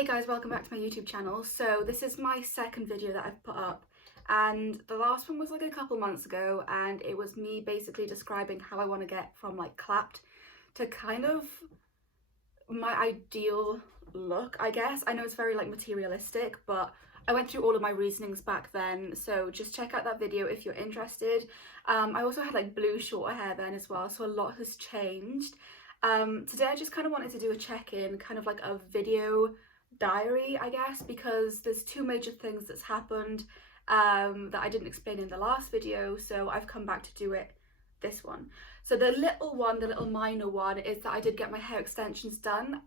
Hey guys, welcome back to my YouTube channel. So this is my second video that I've put up, and the last one was like a couple months ago, and it was me basically describing how I want to get from like clapped to kind of my ideal look, I guess. I know it's very like materialistic, but I went through all of my reasonings back then, so just check out that video if you're interested. I also had like blue shorter hair then as well, so a lot has changed. Today I just kind of wanted to do a check-in, kind of like a video diary, I guess, because there's two major things that's happened that I didn't explain in the last video, so I've come back to do it this one. So the little minor one is that I did get my hair extensions done.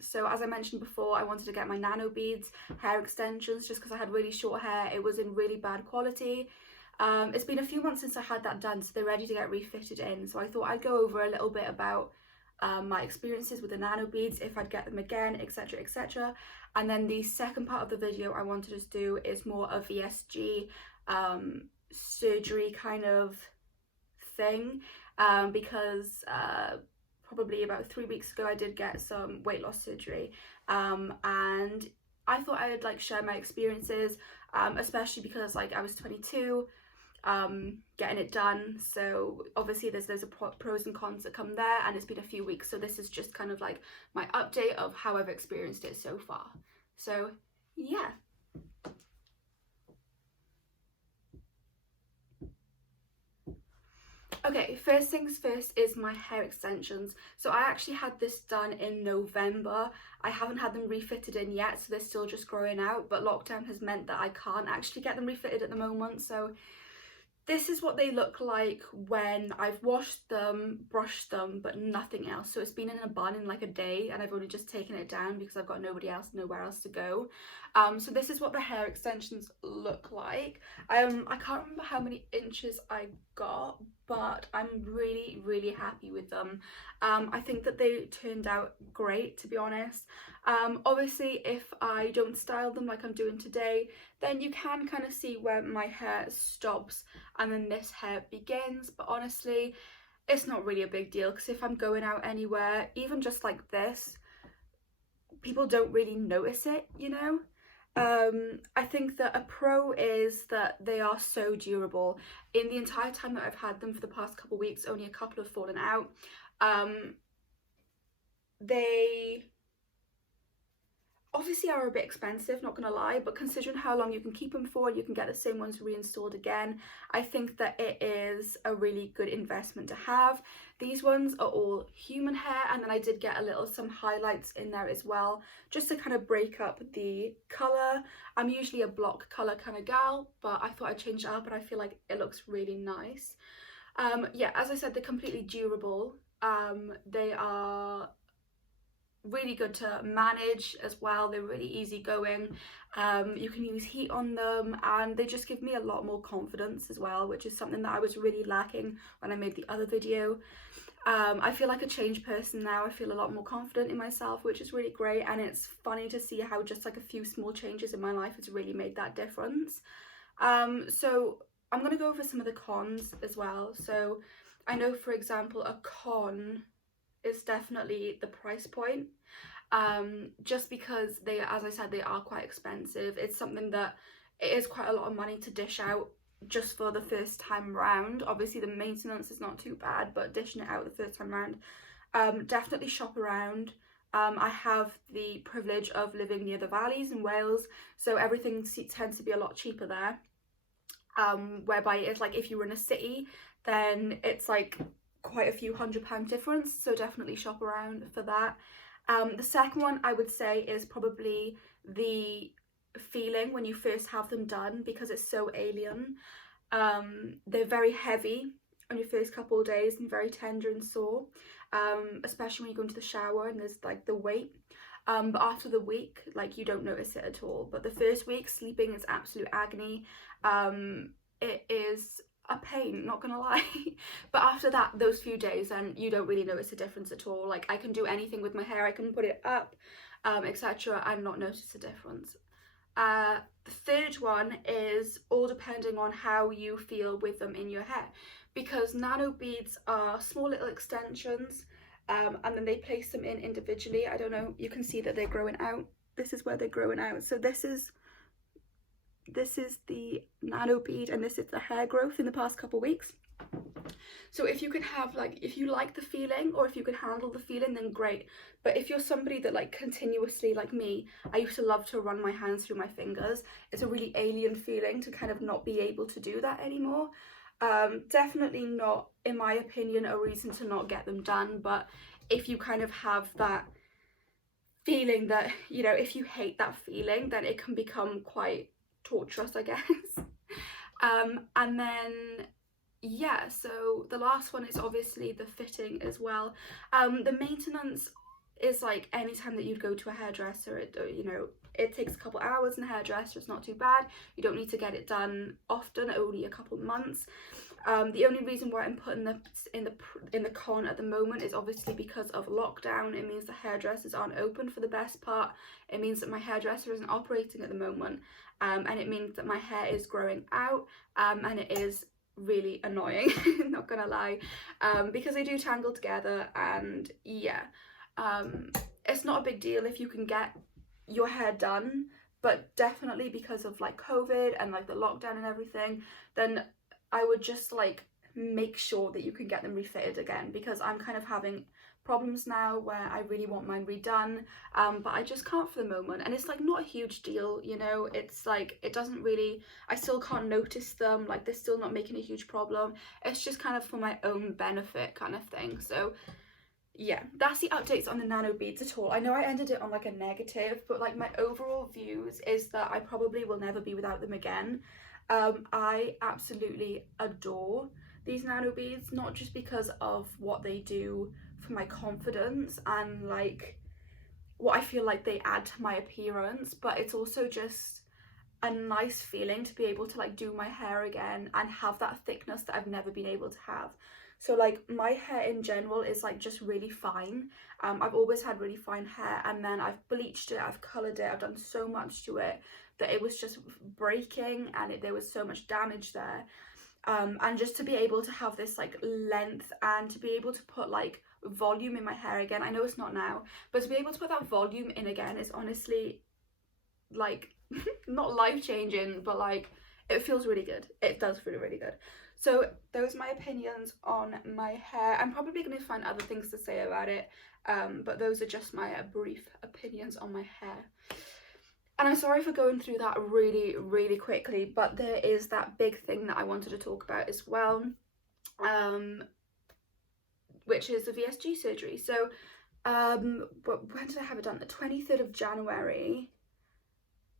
So as I mentioned before, I wanted to get my nano beads hair extensions just because I had really short hair. It was in really bad quality. It's been a few months since I had that done, so they're ready to get refitted in. So I thought I'd go over a little bit about my experiences with the nano beads, if I'd get them again, etc, etc. And then the second part of the video I wanted to do is more a VSG surgery kind of thing, because probably about 3 weeks ago I did get some weight loss surgery, and I thought I would like share my experiences, especially because like I was 22 getting it done, so obviously there's pros and cons that come there, and it's been a few weeks, so this is just kind of like my update of how I've experienced it so far. So yeah. Okay, first things first is my hair extensions. So I actually had this done in November. I haven't had them refitted in yet, so they're still just growing out, but lockdown has meant that I can't actually get them refitted at the moment. So this is what they look like when I've washed them, brushed them, but nothing else. So it's been in a bun in like a day, and I've only just taken it down because I've got nowhere else to go. So this is what the hair extensions look like. I can't remember how many inches I got, but I'm really happy with them. I think that they turned out great, to be honest. Obviously if I don't style them like I'm doing today, then you can kind of see where my hair stops and then this hair begins, but honestly it's not really a big deal, because if I'm going out anywhere, even just like this, people don't really notice it, you know. I think that a pro is that they are so durable. In the entire time that I've had them for the past couple of weeks, only a couple have fallen out. They obviously are a bit expensive, not gonna lie, but considering how long you can keep them for and you can get the same ones reinstalled again, I think that it is a really good investment to have. These ones are all human hair, and then I did get some highlights in there as well, just to kind of break up the colour. I'm usually a block colour kind of gal, but I thought I'd change it up, and I feel like it looks really nice. Yeah, as I said, they're completely durable. They are really good to manage as well. They're really easy going. You can use heat on them, and they just give me a lot more confidence as well, which is something that I was really lacking when I made the other video. I feel like a changed person now. I feel a lot more confident in myself, which is really great, and it's funny to see how just like a few small changes in my life has really made that difference. So I'm going to go over some of the cons as well. So I know, for example, a con is definitely the price point, just because they, as I said, they are quite expensive. It's something that it is quite a lot of money to dish out just for the first time round. Obviously the maintenance is not too bad, but dishing it out the first time round, definitely shop around. I have the privilege of living near the valleys in Wales, so everything tends to be a lot cheaper there, whereby it's like if you were in a city, then it's like quite a few £100 difference, so definitely shop around for that. The second one I would say is probably the feeling when you first have them done, because it's so alien. They're very heavy on your first couple of days and very tender and sore, especially when you go into the shower and there's like the weight. But after the week, like, you don't notice it at all. But the first week, sleeping is absolute agony. It is a pain, not gonna lie. But after that, those few days, and you don't really notice a difference at all. Like, I can do anything with my hair, I can put it up, etc, and not notice a difference. The third one is all depending on how you feel with them in your hair, because nano beads are small little extensions, and then they place them in individually. I don't know, you can see that they're growing out. this is where they're growing out. So this is the nano bead, and this is the hair growth in the past couple weeks. So if you can have like, if you like the feeling, or if you can handle the feeling, then great. But if you're somebody that like continuously, like me, I used to love to run my hands through my fingers. It's a really alien feeling to kind of not be able to do that anymore. Definitely not, in my opinion, a reason to not get them done. But if you kind of have that feeling that, you know, if you hate that feeling, then it can become quite torturous, I guess. And then yeah, so the last one is obviously the fitting as well. The maintenance is like anytime that you'd go to a hairdresser, you know, it takes a couple hours in a hairdresser. It's not too bad. You don't need to get it done often, only a couple months. The only reason why I'm putting this in the con at the moment is obviously because of lockdown. It means the hairdressers aren't open for the best part. It means that my hairdresser isn't operating at the moment, and it means that my hair is growing out, and it is really annoying, not gonna lie, because they do tangle together. And yeah, it's not a big deal if you can get your hair done, but definitely because of like COVID and like the lockdown and everything, then I would just like make sure that you can get them refitted again, because I'm kind of having problems now where I really want mine redone, but I just can't for the moment. And it's like not a huge deal, you know, it's like it doesn't really, I still can't notice them, like they're still not making a huge problem. It's just kind of for my own benefit kind of thing. So yeah, that's the updates on the nano beads at all. I know I ended it on like a negative, but like my overall views is that I probably will never be without them again. I absolutely adore these nano beads, not just because of what they do for my confidence and like what I feel like they add to my appearance, but it's also just a nice feeling to be able to like do my hair again and have that thickness that I've never been able to have. So like my hair in general is like just really fine. I've always had really fine hair, and then I've bleached it, I've coloured it, I've done so much to it that it was just breaking, and there was so much damage there. And just to be able to have this like length and to be able to put like volume in my hair again, I know it's not now, but to be able to put that volume in again is honestly like not life-changing, but like it feels really good. It does feel really good. So those are my opinions on my hair. I'm probably going to find other things to say about it, but those are just my brief opinions on my hair. And I'm sorry for going through that really quickly, but there is that big thing that I wanted to talk about as well, which is the VSG surgery. So when did I have it done? The 23rd of January.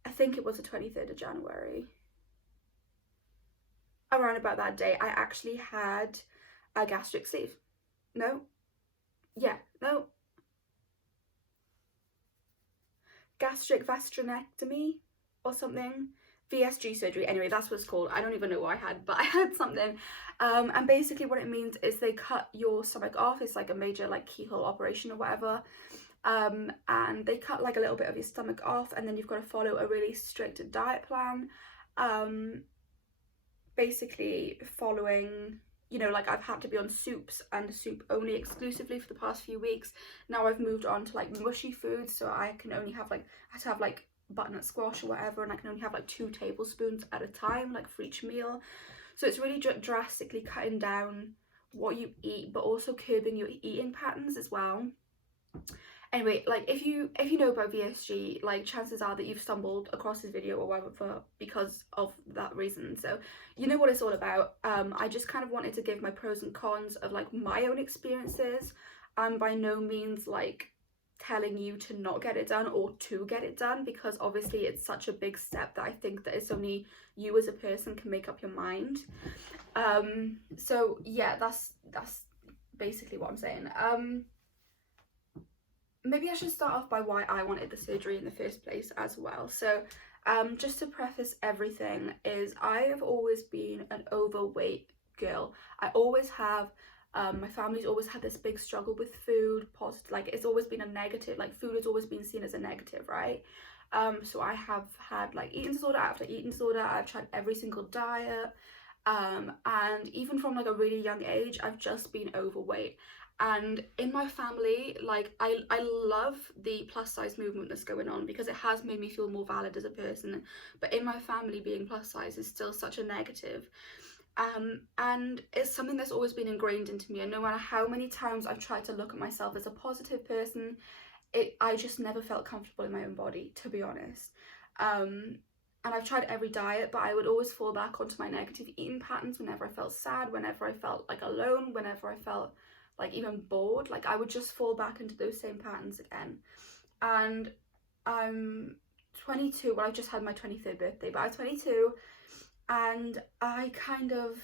I think it was the 23rd of January. Around about that day, I actually had a gastric sleeve. No? Yeah, no. Gastric vastrectomy or something. VSG surgery. Anyway, that's what it's called. I don't even know what I had, but I had something. And basically what it means is they cut your stomach off. It's like a major like keyhole operation or whatever. And they cut like a little bit of your stomach off, and then you've got to follow a really strict diet plan. Basically following, you know, like I've had to be on soups and soup only exclusively for the past few weeks. Now I've moved on to like mushy foods, so I can only have like, I have to have like butternut squash or whatever, and I can only have like 2 tablespoons at a time, like for each meal. So it's really drastically cutting down what you eat, but also curbing your eating patterns as well. Anyway, like if you know about VSG, like chances are that you've stumbled across this video or whatever because of that reason, so you know what it's all about. I just kind of wanted to give my pros and cons of like my own experiences. I'm by no means like telling you to not get it done or to get it done, because obviously it's such a big step that I think that it's only you as a person can make up your mind. So yeah, that's basically what I'm saying. Maybe I should start off by why I wanted the surgery in the first place as well. So just to preface everything, is I have always been an overweight girl. I always have. My family's always had this big struggle with food, like it's always been a negative, like food has always been seen as a negative, right? So I have had like eating disorder after eating disorder. I've tried every single diet, and even from like a really young age, I've just been overweight. And in my family, like I love the plus size movement that's going on because it has made me feel more valid as a person, but in my family being plus size is still such a negative. And it's something that's always been ingrained into me, and no matter how many times I've tried to look at myself as a positive person, I just never felt comfortable in my own body, to be honest. And I've tried every diet, but I would always fall back onto my negative eating patterns whenever I felt sad, whenever I felt like alone, whenever I felt like even bored. Like I would just fall back into those same patterns again. And I'm 22, well, I just had my 23rd birthday, but I was 22, and I kind of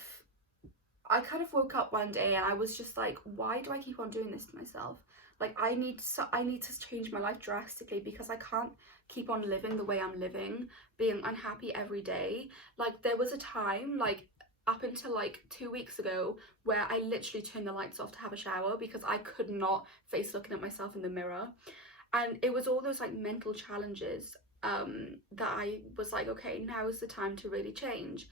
woke up one day and I was just like, why do I keep on doing this to myself? Like I need to change my life drastically because I can't keep on living the way I'm living, being unhappy every day. Like there was a time, like up until like 2 weeks ago, where I literally turned the lights off to have a shower because I could not face looking at myself in the mirror. And it was all those like mental challenges that I was like, okay, now is the time to really change.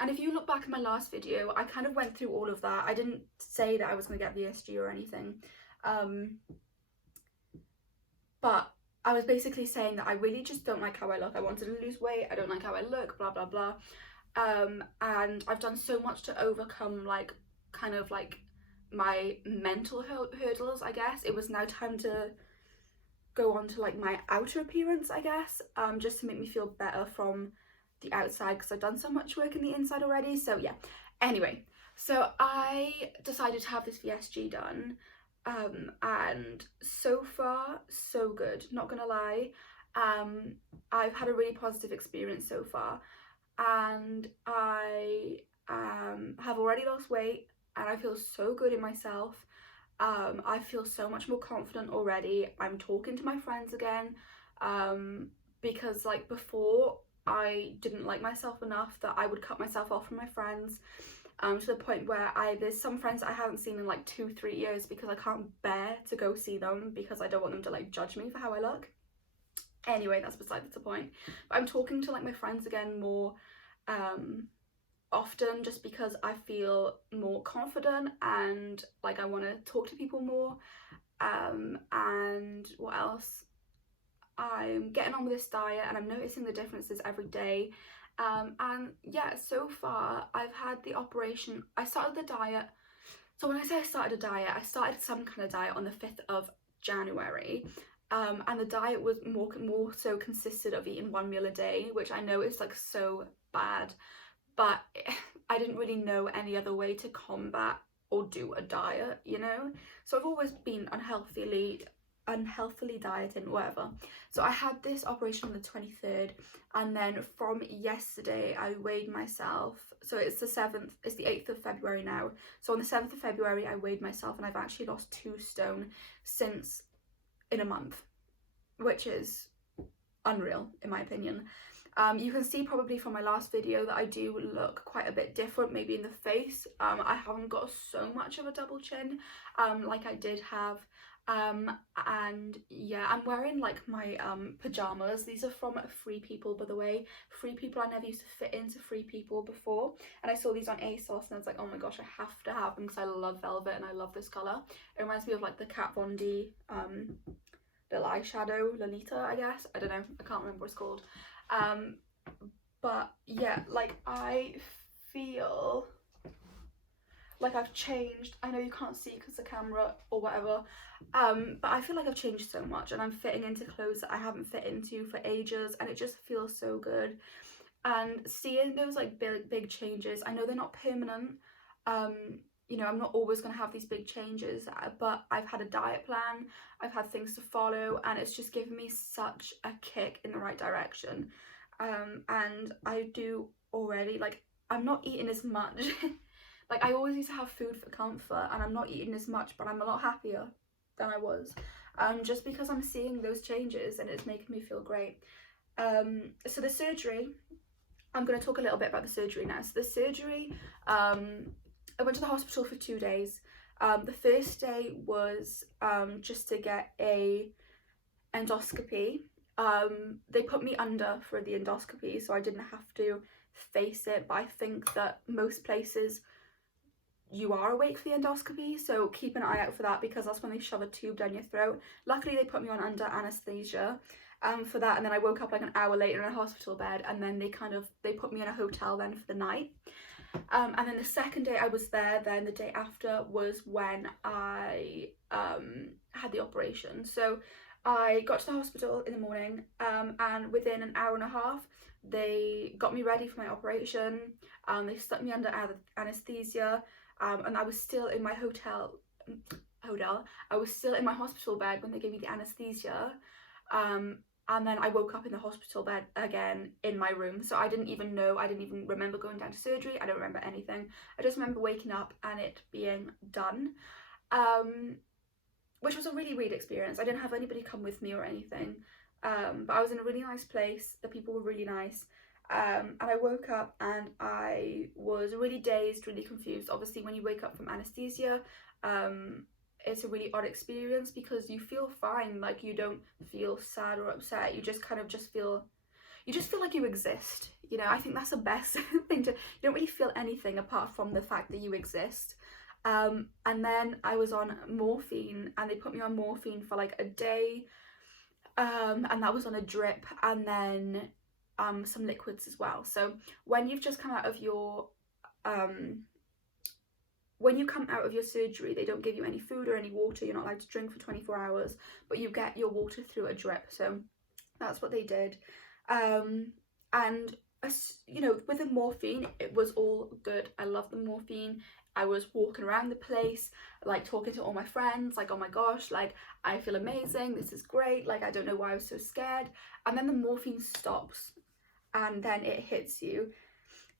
And if you look back at my last video, I kind of went through all of that. I didn't say that I was going to get VSG or anything, but I was basically saying that I really just don't like how I look. I wanted to lose weight, I don't like how I look, blah blah blah. And I've done so much to overcome like kind of like my mental hurdles, I guess. It was now time to go on to like my outer appearance, I guess, just to make me feel better from the outside because I've done so much work in the inside already. So yeah, anyway, so I decided to have this VSG done, and so far so good, not gonna lie. I've had a really positive experience so far, and I have already lost weight and I feel so good in myself. I feel so much more confident already. I'm talking to my friends again, because like before I didn't like myself enough that I would cut myself off from my friends, to the point where there's some friends I haven't seen in like 2-3 years because I can't bear to go see them because I don't want them to like judge me for how I look. Anyway, that's besides the point. But I'm talking to like my friends again more often just because I feel more confident and like I want to talk to people more. And what else? I'm getting on with this diet and I'm noticing the differences every day. And yeah, so far I've had the operation. I started the diet. So when I say I started a diet, I started some kind of diet on the 5th of January. And the diet was more so consisted of eating 1 meal a day, which I know is like so bad, but I didn't really know any other way to combat or do a diet, you know? So I've always been unhealthily dieting, whatever. So I had this operation on the 23rd, and then from yesterday I weighed myself. So it's the 8th of February now. So on the 7th of February I weighed myself and I've actually lost 2 stone since in a month, which is unreal in my opinion. You can see probably from my last video that I do look quite a bit different, maybe in the face. I haven't got so much of a double chin like I did have. And yeah, I'm wearing like my pajamas. These are from Free People, by the way. Free People, I never used to fit into Free People before, and I saw these on ASOS and I was like, oh my gosh, I have to have them because I love velvet and I love this colour. It reminds me of like the Kat Von D little eyeshadow, Lolita, I guess. I don't know, I can't remember what it's called. But yeah, like I feel like I've changed. I know you can't see because the camera or whatever, but I feel like I've changed so much and I'm fitting into clothes that I haven't fit into for ages, and it just feels so good. And seeing those like big changes, I know they're not permanent, you know, I'm not always going to have these big changes, but I've had a diet plan, I've had things to follow, and it's just given me such a kick in the right direction. And I do already, like, I'm not eating as much. Like, I always used to have food for comfort, and I'm not eating as much, but I'm a lot happier than I was, just because I'm seeing those changes and it's making me feel great. So the surgery, I'm going to talk a little bit about the surgery now. So the surgery, I went to the hospital for 2 days. The first day was just to get a endoscopy. They put me under for the endoscopy, so I didn't have to face it, but I think that most places you are awake for the endoscopy, so keep an eye out for that, because that's when they shove a tube down your throat. Luckily they put me on under anaesthesia for that, and then I woke up like an hour later in a hospital bed, and then they put me in a hotel then for the night. And then the second day I was there, then the day after was when I had the operation. So I got to the hospital in the morning, and within an hour and a half they got me ready for my operation. They stuck me under anaesthesia, and I was still in my I was still in my hospital bed when they gave me the anaesthesia. And then I woke up in the hospital bed again in my room. So I didn't even remember going down to surgery. I don't remember anything. I just remember waking up and it being done, which was a really weird experience. I didn't have anybody come with me or anything, but I was in a really nice place. The people were really nice. And I woke up and I was really dazed, really confused. Obviously, when you wake up from anaesthesia, it's a really odd experience because you feel fine, like you don't feel sad or upset. You just kind of feel like you exist, you know. I think that's the best thing you don't really feel anything apart from the fact that you exist. And then I was on morphine, and they put me on morphine for like a day, and that was on a drip, and then some liquids as well. So when you've just come out of your when you come out of your surgery, they don't give you any food or any water. You're not allowed to drink for 24 hours, but you get your water through a drip. So that's what they did. And you know, with the morphine, it was all good. I love the morphine. I was walking around the place, like talking to all my friends, like, oh my gosh, like I feel amazing, this is great, like I don't know why I was so scared. And then the morphine stops and then it hits you.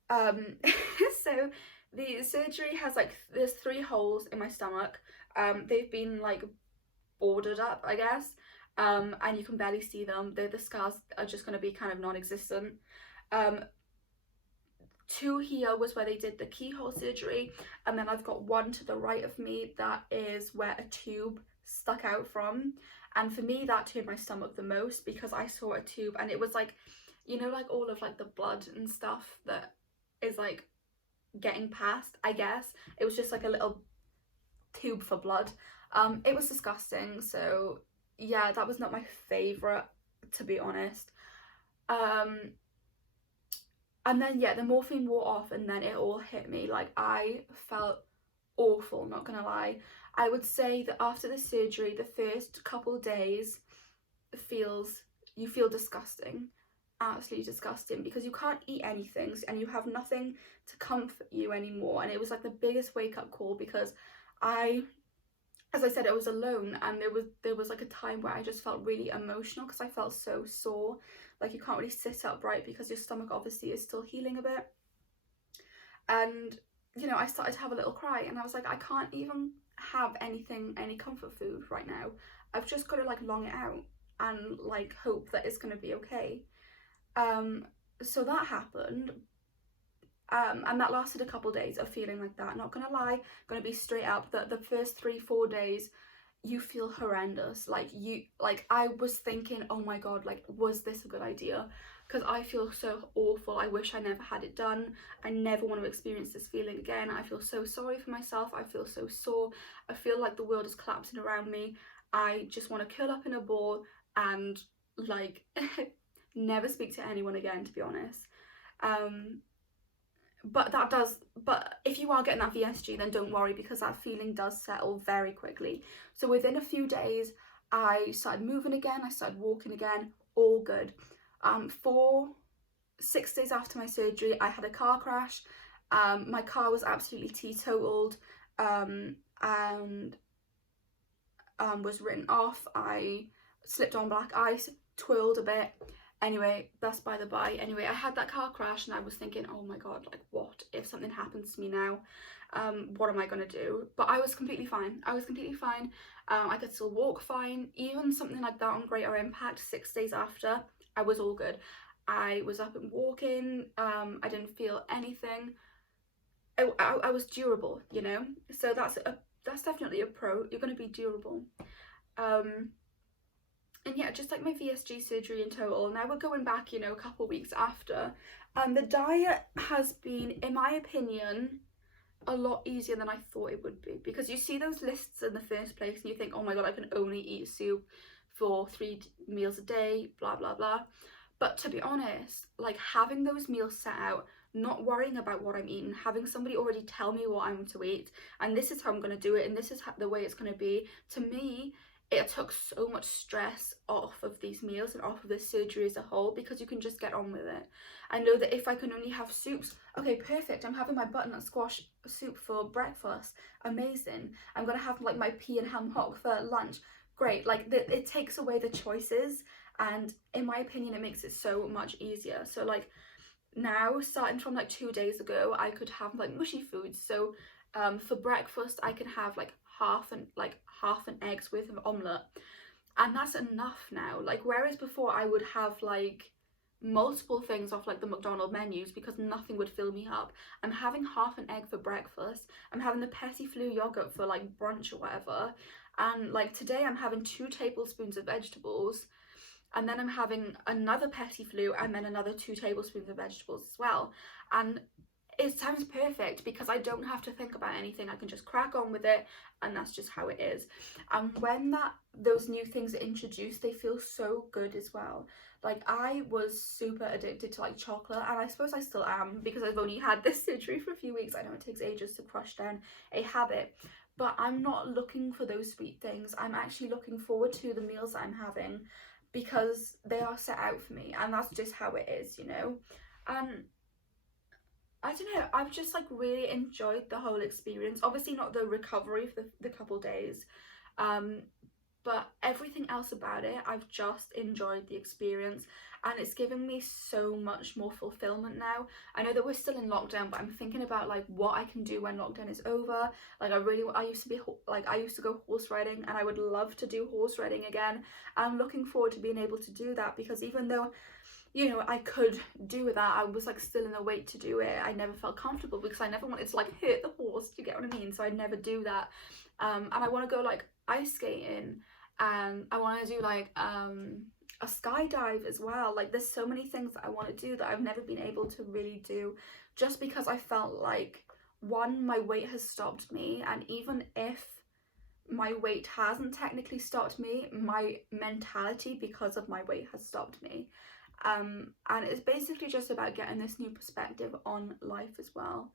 So the surgery has like, there's 3 holes in my stomach. They've been like boarded up, I guess, and you can barely see them. The scars are just going to be kind of non-existent. 2 here was where they did the keyhole surgery, and then I've got 1 to the right of me that is where a tube stuck out from. And for me, that turned my stomach the most, because I saw a tube and it was like, you know, like all of like the blood and stuff that is like getting past, I guess. It was just like a little tube for blood. It was disgusting. So yeah, that was not my favorite, to be honest. And then yeah, the morphine wore off, and then it all hit me. Like I felt awful, not gonna lie. I would say that after the surgery, the first couple days you feel disgusting, absolutely disgusting, because you can't eat anything and you have nothing to comfort you anymore. And it was like the biggest wake-up call, because as I said, I was alone, and there was like a time where I just felt really emotional because I felt so sore. Like you can't really sit upright because your stomach obviously is still healing a bit. And you know, I started to have a little cry, and I was like, I can't even have any comfort food right now. I've just got to like long it out and like hope that it's going to be okay. So that happened, and that lasted a couple days of feeling like that. Not gonna lie, gonna be straight up, that the first 3-4 days you feel horrendous. Like I was thinking, oh my god, like was this a good idea? Because I feel so awful. I wish I never had it done. I never want to experience this feeling again. I feel so sorry for myself. I feel so sore. I feel like the world is collapsing around me. I just want to curl up in a ball and like never speak to anyone again, to be honest. But if you are getting that VSG, then don't worry, because that feeling does settle very quickly. So within a few days, I started moving again, I started walking again, all good. 6 days after my surgery, I had a car crash. My car was absolutely teetotaled, and was written off. I slipped on black ice, twirled a bit. Anyway, that's by the by. Anyway, I had that car crash, and I was thinking, oh my god, like what if something happens to me now? What am I gonna do? But I was completely fine. I was completely fine. I could still walk fine. Even something like that on greater impact, 6 days after, I was all good. I was up and walking. I didn't feel anything. I was durable, you know. So that's definitely a pro. You're gonna be durable. And yeah, just like my VSG surgery in total, now we're going back, you know, a couple weeks after, and the diet has been, in my opinion, a lot easier than I thought it would be, because you see those lists in the first place and you think, oh my god, I can only eat soup for 3 meals a day, blah blah blah. But to be honest, like having those meals set out, not worrying about what I'm eating, having somebody already tell me what I'm to eat, and this is how I'm going to do it, and this is the way it's going to be, to me, it took so much stress off of these meals and off of this surgery as a whole, because you can just get on with it. I know that if I can only have soups, okay, perfect, I'm having my butternut squash soup for breakfast, amazing. I'm going to have like my pea and ham hock for lunch, great. Like it takes away the choices, and in my opinion it makes it so much easier. So like now, starting from like 2 days ago, I could have like mushy foods. So for breakfast I can have like half an egg's worth of omelette, and that's enough now. Like whereas before I would have like multiple things off like the McDonald's menus because nothing would fill me up. I'm having half an egg for breakfast, I'm having the petit flou yogurt for like brunch or whatever, and like today I'm having 2 tablespoons of vegetables, and then I'm having another petit flou and then another 2 tablespoons of vegetables as well. And it sounds perfect because I don't have to think about anything, I can just crack on with it, and that's just how it is. And when those new things are introduced, they feel so good as well. Like I was super addicted to like chocolate, and I suppose I still am because I've only had this surgery for a few weeks. I know it takes ages to crush down a habit, but I'm not looking for those sweet things. I'm actually looking forward to the meals that I'm having because they are set out for me, and that's just how it is, you know. And I don't know, I've just like really enjoyed the whole experience. Obviously not the recovery for the couple days, but everything else about it, I've just enjoyed the experience, and it's given me so much more fulfillment now. I know that we're still in lockdown, but I'm thinking about like what I can do when lockdown is over. Like I used to go horse riding, and I would love to do horse riding again. I'm looking forward to being able to do that, because even though, you know, I could do that, I was like still in a weight to do it. I never felt comfortable because I never wanted to like hurt the horse, do you get what I mean? So I'd never do that. And I want to go like ice skating, and I want to do like a skydive as well. Like there's so many things that I want to do that I've never been able to really do, just because I felt like, one, my weight has stopped me, and even if my weight hasn't technically stopped me, my mentality because of my weight has stopped me. And it's basically just about getting this new perspective on life as well.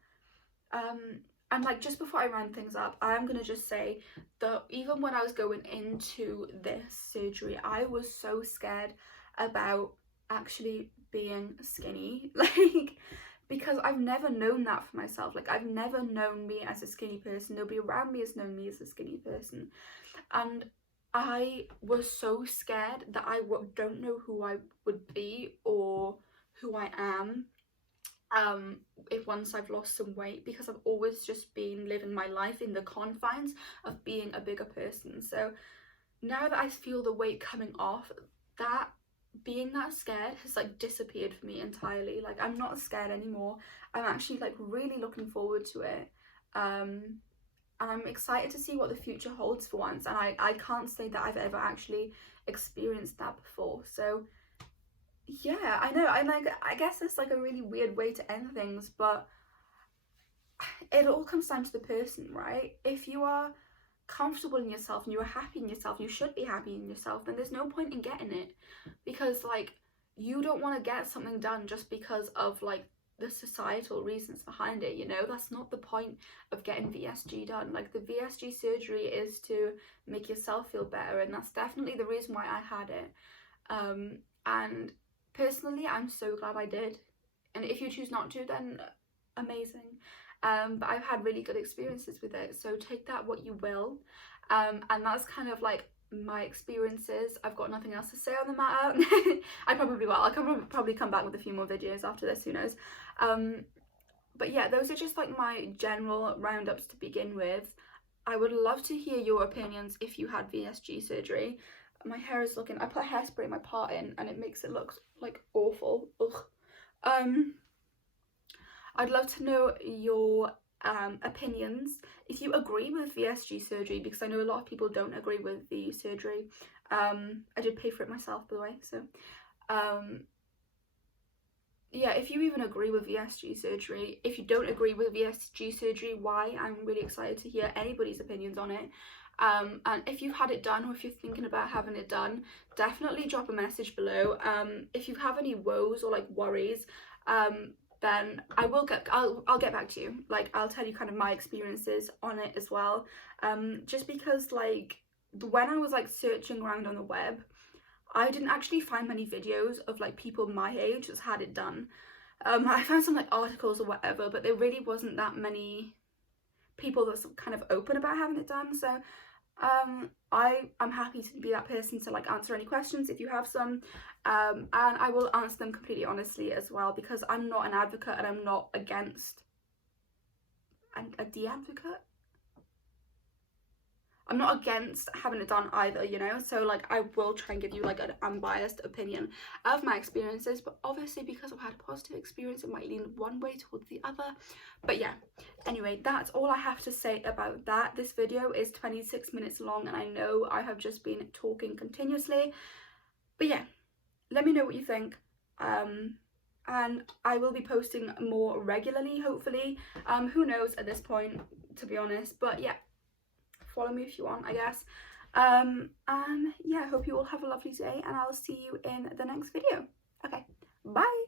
And like just before I round things up, I'm gonna just say that even when I was going into this surgery, I was so scared about actually being skinny, like because I've never known that for myself. Like I've never known me as a skinny person. Nobody around me has known me as a skinny person, and I was so scared that I don't know who I would be or who I am if once I've lost some weight, because I've always just been living my life in the confines of being a bigger person. So now that I feel the weight coming off, that being that scared has like disappeared for me entirely. Like I'm not scared anymore. I'm actually like really looking forward to it. And I'm excited to see what the future holds for once, and I can't say that I've ever actually experienced that before. So yeah, I know, I guess it's like a really weird way to end things, but it all comes down to the person, right? If you are comfortable in yourself and you are happy in yourself, you should be happy in yourself, then there's no point in getting it, because like you don't want to get something done just because of like the societal reasons behind it, you know. That's not the point of getting VSG done. Like the VSG surgery is to make yourself feel better, and that's definitely the reason why I had it. And personally, I'm so glad I did, and if you choose not to, then amazing. But I've had really good experiences with it, so take that what you will. And that's kind of like my experiences. I've got nothing else to say on the matter. I probably will. I can probably come back with a few more videos after this, who knows. But yeah, those are just like my general roundups to begin with. I would love to hear your opinions if you had VSG surgery. My hair is looking, I put hairspray in my part in and it makes it look like awful. Ugh. I'd love to know your opinions, if you agree with VSG surgery, because I know a lot of people don't agree with the surgery. I did pay for it myself, by the way, so yeah, if you even agree with VSG surgery, if you don't agree with VSG surgery, why? I'm really excited to hear anybody's opinions on it. And if you've had it done, or if you're thinking about having it done, definitely drop a message below. If you have any woes or like worries, then I'll get back to you. Like, I'll tell you kind of my experiences on it as well. Just because like when I was like searching around on the web, I didn't actually find many videos of like people my age that's had it done. I found some like articles or whatever, but there really wasn't that many people that's kind of open about having it done. So I'm happy to be that person to like answer any questions if you have some, and I will answer them completely honestly as well, because I'm not an advocate and I'm not against a de-advocate. I'm not against having it done either, you know, so like I will try and give you like an unbiased opinion of my experiences, but obviously because I've had a positive experience it might lean one way towards the other. But yeah, anyway, that's all I have to say about that. This video is 26 minutes long and I know I have just been talking continuously, but yeah, let me know what you think. And I will be posting more regularly, hopefully. Who knows at this point, to be honest, but yeah, follow me if you want, I guess. And yeah, I hope you all have a lovely day and I'll see you in the next video. Okay, bye.